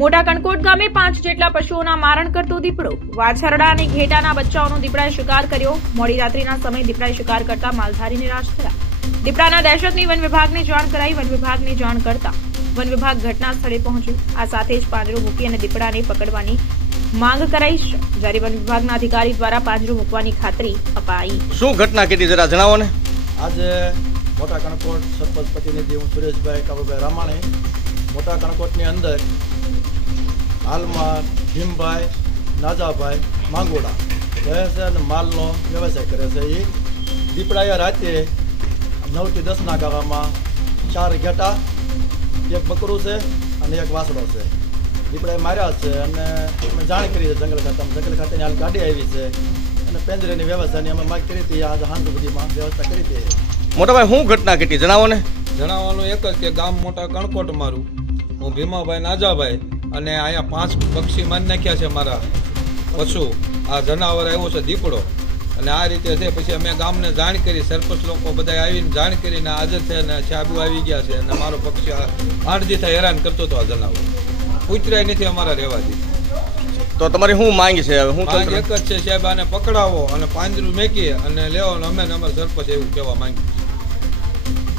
મોટા કણકોટ ગામે 5 જેટલા પશુઓના મારણ કરતો દીપડો, વાછરડા અને ઘેટાના બચ્ચાઓનો દીપડાએ શિકાર કર્યો। મોડી રાત્રિના સમયે દીપડાએ શિકાર કરતા માલધારી નિરાશ થયા। દીપડાના દહેશતની વન વિભાગને જાણ કરાઈ। વન વિભાગને જાણ કરતા વન વિભાગ ઘટના સ્થળે પહોંચ્યું। આ સાથે જ પાંજરો મૂકી અને દીપડાને પકડવાની માંગ કરાઈ છે, જ્યારે વન વિભાગના અધિકારી દ્વારા પાંજરો મૂકવાની ખાતરી અપાઈ। શું ઘટના ઘટી જરા જણાવો ને। આજે મોટા કણકોટ સરપંચ પ્રતિનિધિ હું સુરેશભાઈ કાબુભાઈ રામાણી મોટા કણકોટની અંદર હાલમાં ભીમભાઈ નાજાભાઈ માંગોડા રહે છે અને માલનો વ્યવસાય કરે છે। એ દીપડાએ રાતે 9 થી 10ના ગાળામાં 4 ઘેટા, 1 બકરું છે અને 1 વાસડો છે, દીપડાએ માર્યા છે અને અમે જાણ કરી છે જંગલ ખાતાની હાલ ગાડી આવી છે અને પેંજરેની વ્યવસ્થાની અમે માગ કરી હતી। આજે સાંજ સુધીમાં વ્યવસ્થા કરી હતી। મોટાભાઈ શું ઘટના ઘટી જણાવો ને। જણાવવાનું એક જ કે ગામ મોટા કણકોટ મારું, હું ભીમાભાઈ નાજાભાઈ, અને અહીંયા 5 પક્ષી મારી નાખ્યા છે મારા પશુ। આ જનાવર આવ્યો છે દીપડો, અને આ રીતે છે। પછી અમે ગામને જાણ કરી, સરપંચ લોકો બધા આવીને જાણ કરીને આજે છે ને સાબુ આવી ગયા છે, અને મારો પક્ષી 8 દી થાય હેરાન કરતો હતો। આ જનાવર ઉતરાય નથી અમારા રહેવાથી। તો તમારી શું માંગ છે હવે? હું માંગ એક જ છે સાહેબ, આને પકડાવો અને પાંજરું મેકી અને લેવો। અમે અમારા સરપંચ એવું કહેવા માંગીએ।